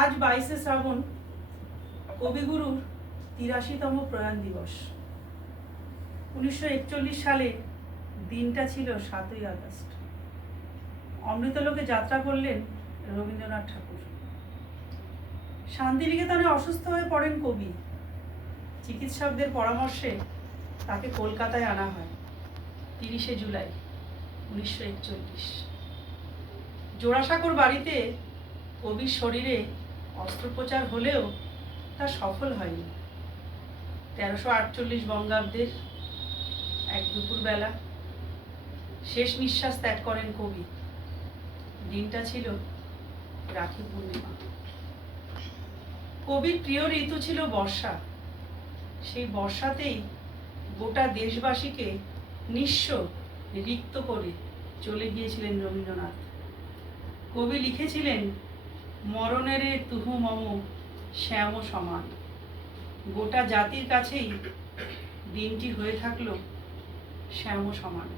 আজ 22শে শ্রাবণ, কবিগুরুর 83তম প্রয়াণ দিবস। 1941 সালে দিনটা ছিল 7ই আগস্ট। অমৃতলোকে যাত্রা করলেন রবীন্দ্রনাথ ঠাকুর। শান্তিনিকেতনে অসুস্থ হয়ে পড়েন কবি। চিকিৎসকদের পরামর্শে তাকে কলকাতায় আনা হয় 30শে জুলাই 1941। জোড়াসাঁকোর বাড়িতে কবির শরীরে অস্ত্রোপচার হলেও তা সফল হয়নি। 1348 বঙ্গাব্দের এক দুপুরবেলা শেষ নিঃশ্বাস ত্যাগ করেন কবি। দিনটা ছিল রাখি পূর্ণিমা। কবির প্রিয় ঋতু ছিল বর্ষা। সেই বর্ষাতেই গোটা দেশবাসীকে নিঃস্ব রিক্ত করে চলে গিয়েছিলেন রবীন্দ্রনাথ। কবি লিখেছিলেন, মরণের তুহু মম শ্যাম সমান। গোটা জাতির কাছেই দিনটি হয়ে থাকলো শ্যাম সমান।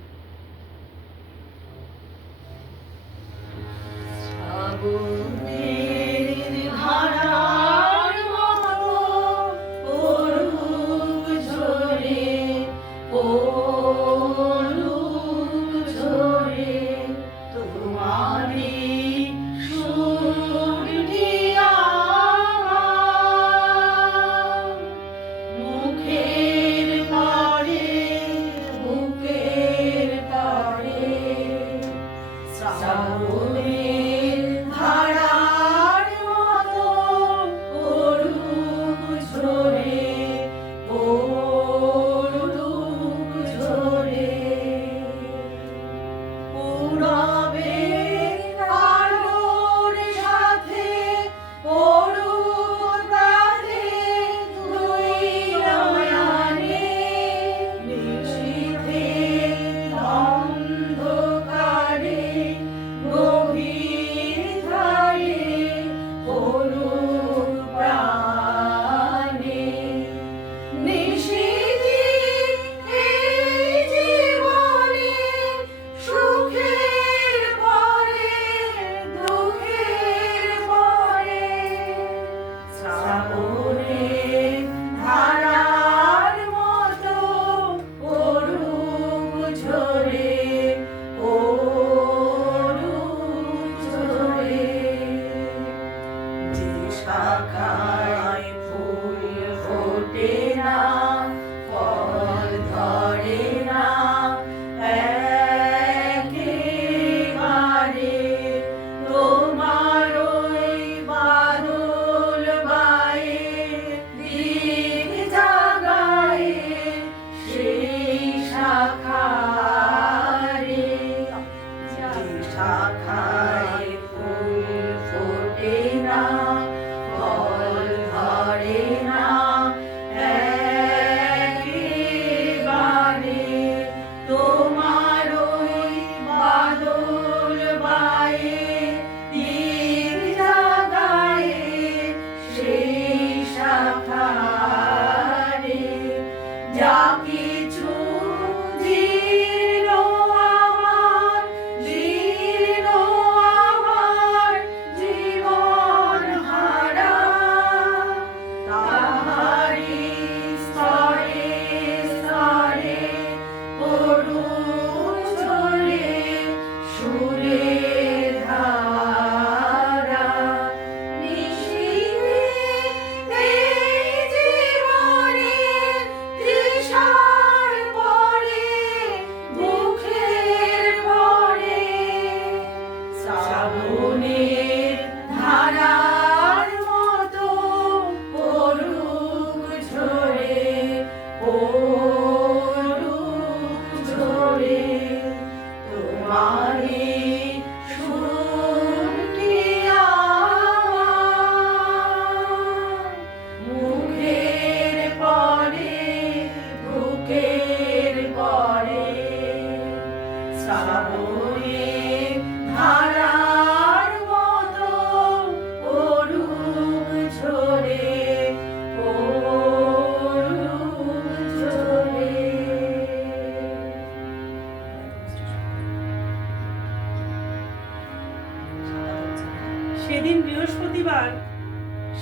সেদিন বৃহস্পতিবার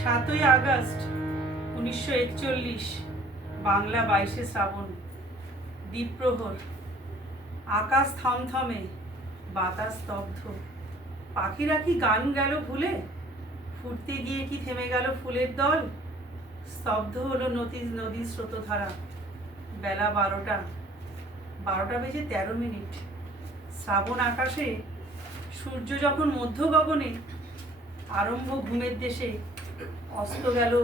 7ই আগস্ট 1941, বাংলা 22শে শ্রাবণ, দ্বীপ্রহর। আকাশ থমথমে, বাতাস স্তব্ধ। পাখিরা কি গান গেল ভুলে? ফুটতে গিয়ে কি থেমে গেল ফুলের দল? স্তব্ধ হলো নদীর স্রোতধারা। বেলা 12টা, 12:13। শ্রাবণ আকাশে সূর্য যখন মধ্য গগনে, আরম্ভ ঘুমের দেশে, অস্ত গেল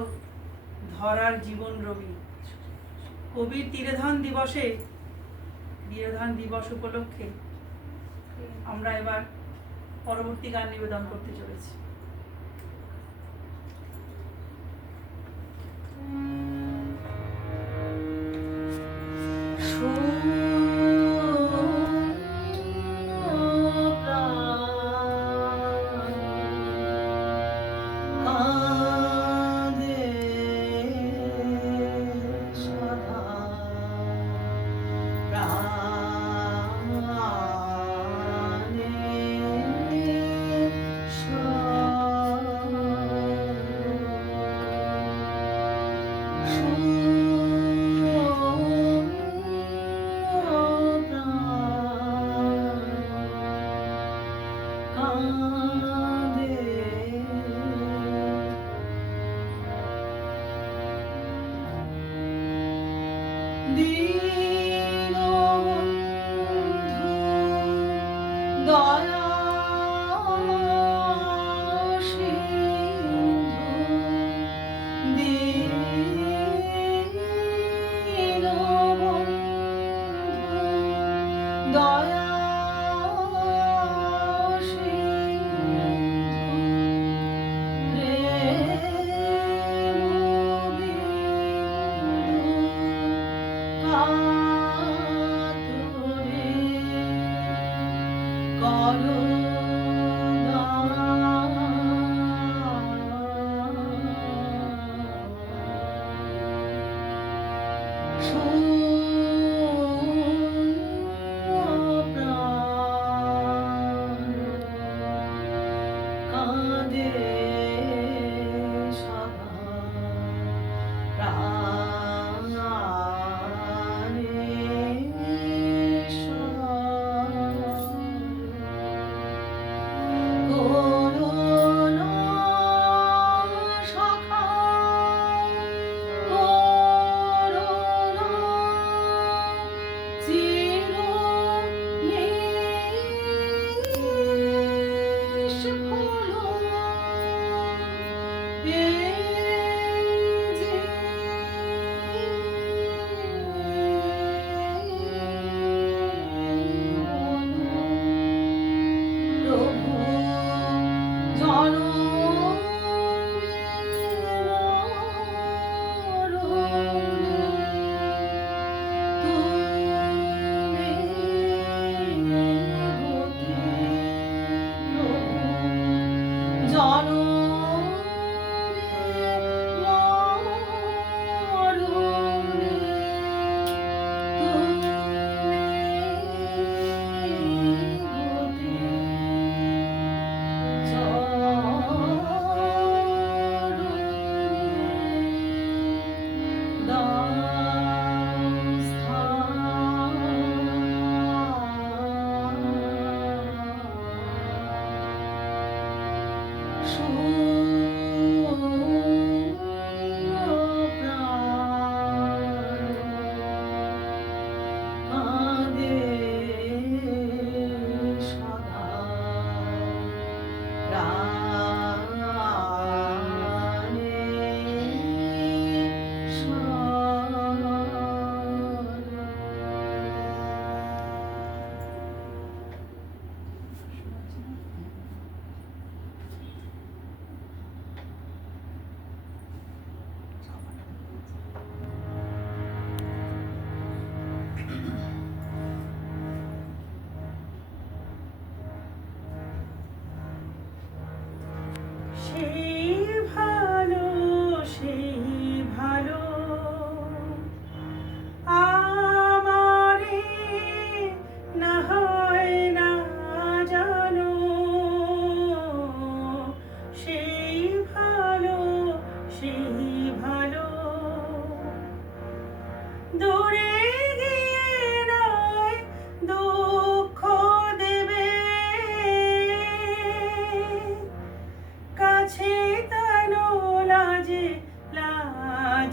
ধরার জীবন রবি। কবির তিরোধান দিবস উপলক্ষে আমরা এবার পরবর্তী গান নিবেদন করতে চলেছি।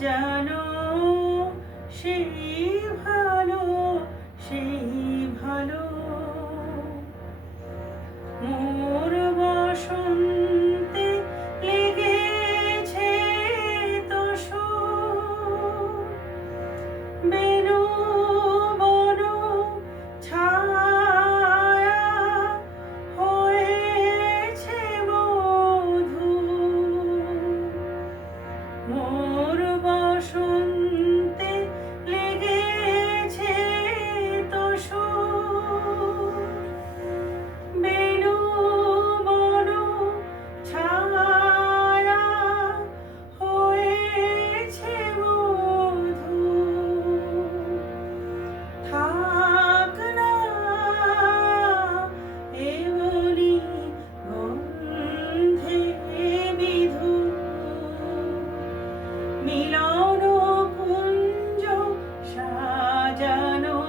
জানো সেই ভালো, সেই ভালো। মোর বসন্তে লেগেছে তো সুর, বেনু বন ছায়া হয়েছে মধুর। মোর বসন্তে লেগেছে তো সুর, বেনু বন ছায়া হয়েছে মধুর। থাক না এমনি গন্ধে বিধু, মিলন কুঞ্জ সাজানো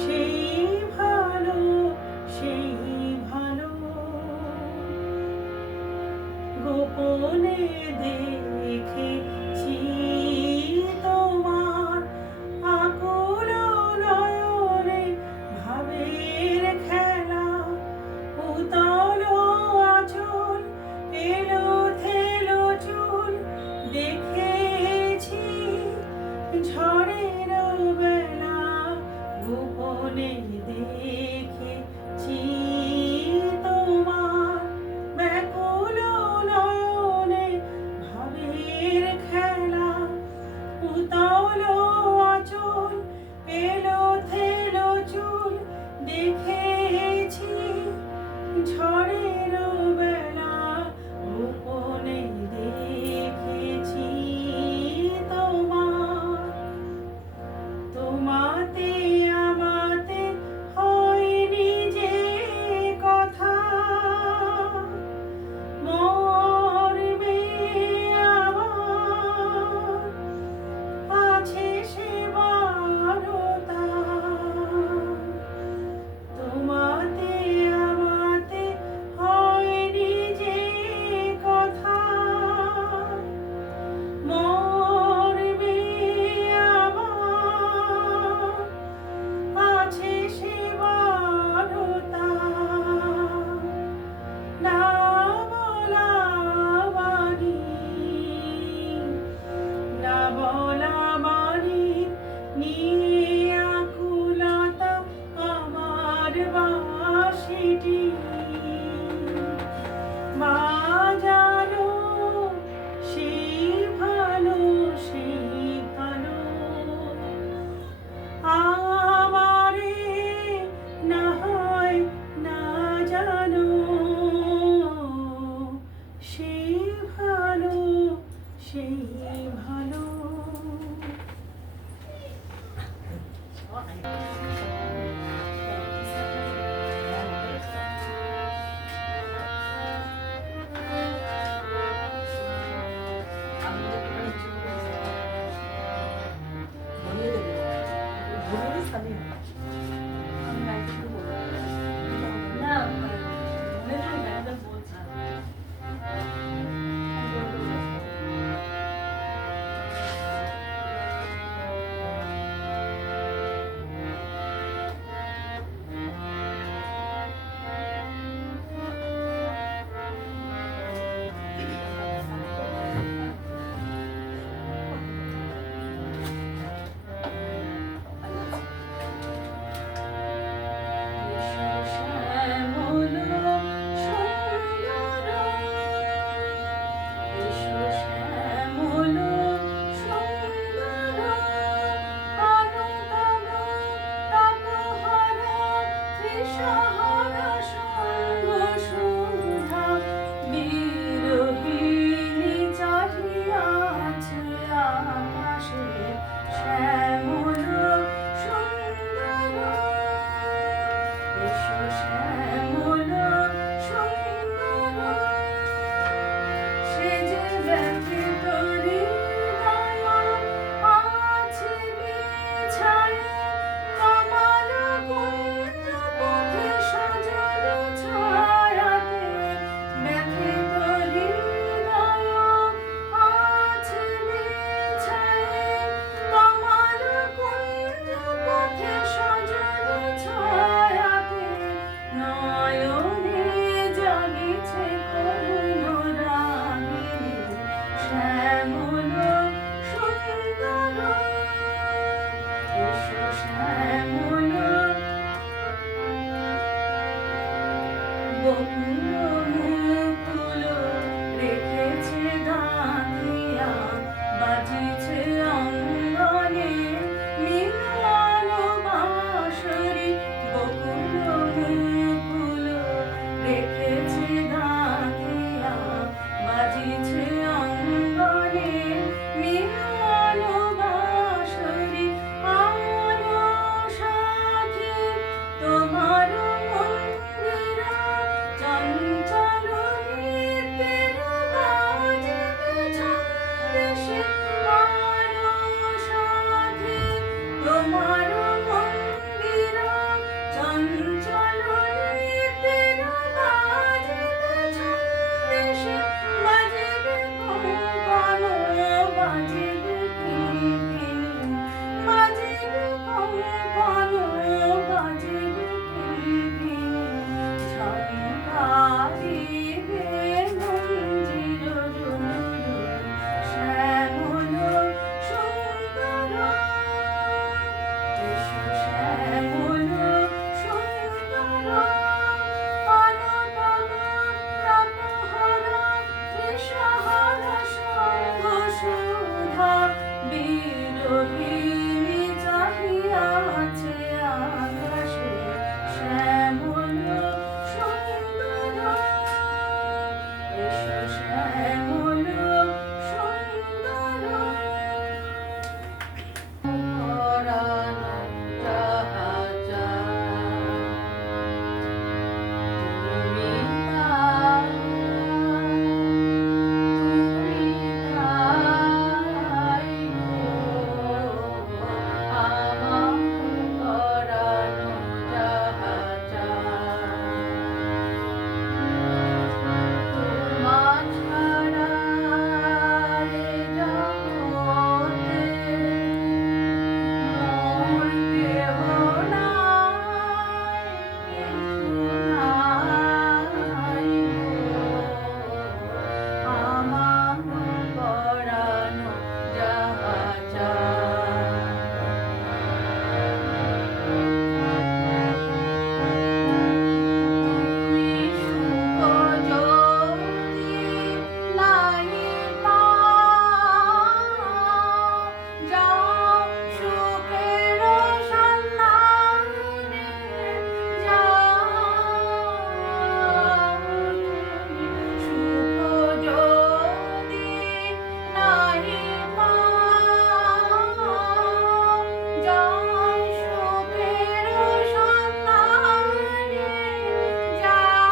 সেই ভালো, সেই ভালো। গোপনে দেখেছি তোমার আকুল নয়নে ভাবের খেলা, উতল আঁচল এলো থেলো চুল দেখেছি ঝড়ের বেলা। গোপনে দেখেছি তোমার ব্যাকুল নয়নে ভাবের খেলা, উতল আঁচল এলো থেলো চুল দেখেছি ঝড়ের বেলা। গোপনে দেখেছি তোমার, তোমাতে আমাতে হয়নি যে কথা, মর্মে আমার আছে সে বারতা। তোমাতে আমাতে হয়নি যে কথা, মর্মে আমার আছে সে বারতা। না বলা বাণী, না বলা বাণী নিয়ে আকুলতা আমার বাঁশিটি বাজানো সেই ভালো, সেই ভালো। আমারে না হয় না জানো সেই ভালো, সেই ভালো। শ্যামল সুন্দর পরানো যাহা চায়, তুমি তাই, আমার পরানো যাহা তোমার ছাড়া এ জগতে মোর কেহ নাই, কিছু নাই আমার পরানো যাহা তুমি সুখ যদি নাই পাও, যাও সুখের সন্ধানে যাও, তুমি সুখ যদি নাই পাও, যাও সুখের সন্ধানে যাও,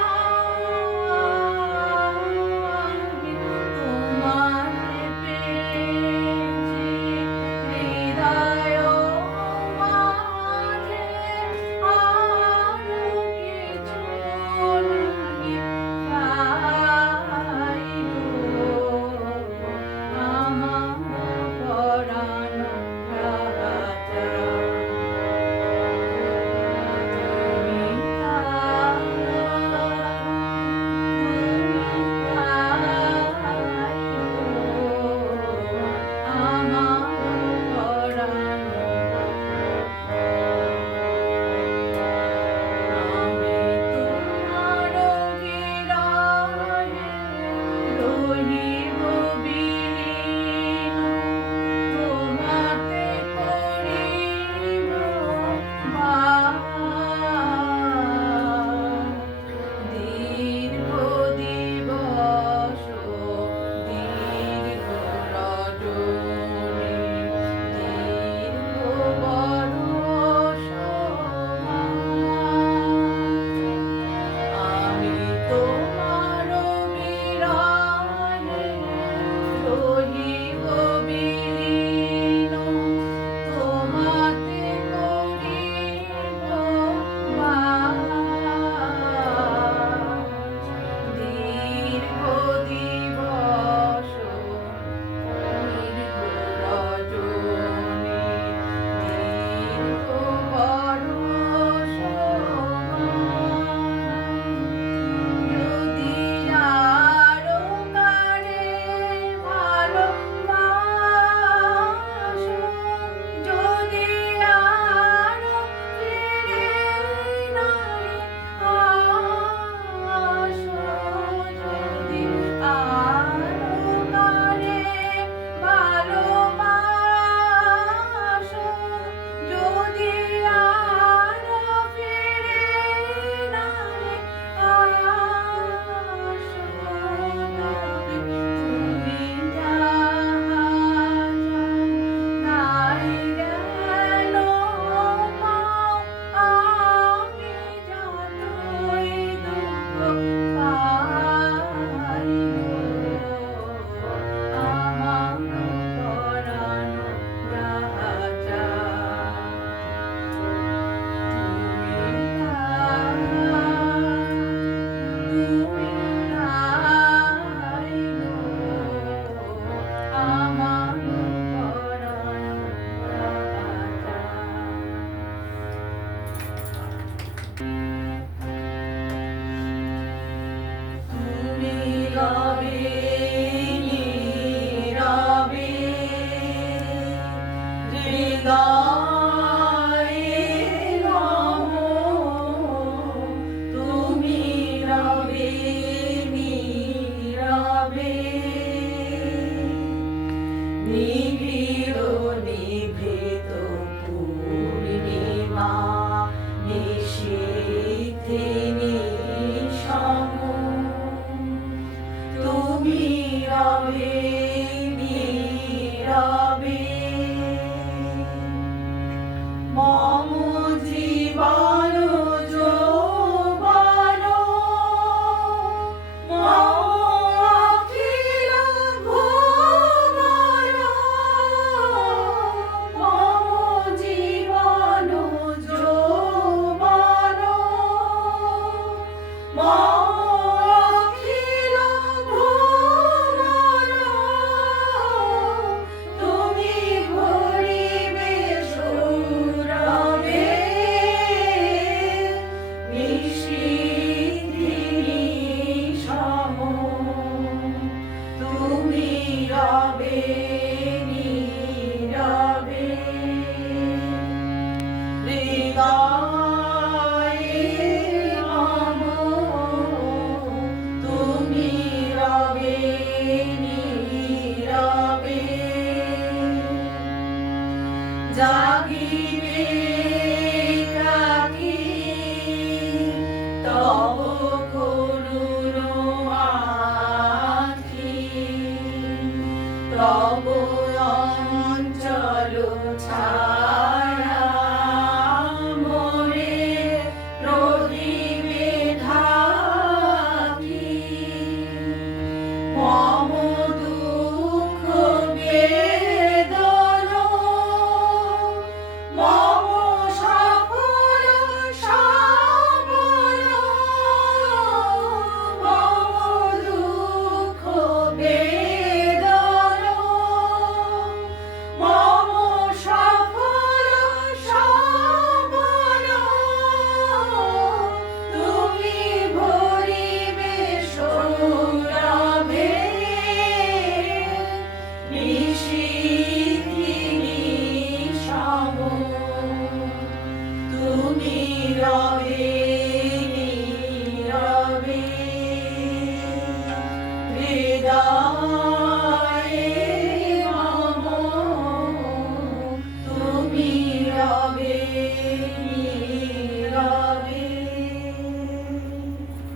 তোমারে পেয়েছি হৃদয় মাঝে, আর কিছু নাই চাই গো, আমার পরানো যাহা চায়, তুমি আমার পরানো। আমি তোমার হৃদয়ে রহিব বিলীন, তোমাতে করিব বাস, দীর্ঘ দিবস দীর্ঘ রজনী, দীর্ঘ বরষ আমি তোমার বিরহে রহিব বিলীন, তোমাতে করিব বাস, দীর্ঘ দিবস দীর্ঘ রজনী, দীর্ঘ বরষ যদি আরো কারে ভালোবাসো, যদি আরো ফিরে নাই আসো, যদি আরো কারে ভালোবাসো, যদি আরো ফিরে নাই আসো, তবে তুমি যাহা নাই গেল পাও, আমি যতই দুঃখ পাই গো, আমার পরানো যাহা চায়, তুমি তাই গো, আমার পরানো যাহা চায়। তুমি রবে নীরবে হৃদয়ে রব, তুমি রবে নীরবে নিবিড় নিভৃত পূর্ণিমা নিশীথে নিঃসম, তুমি নীরবে মম জীবন যৌবন মম অখিল ভুবন মম জীবন যৌবন মম অখিল ভুবন তুমি ভরিবে সৌরভে নিশীথিনী সম তুমি রবে নীরবে হৃদয়ে মম তুমি রবে নীরবে জাগিবে রাখি তব করুণ আখি তব অঞ্চল ছায়া মোরে রহিবে ঢাকি মম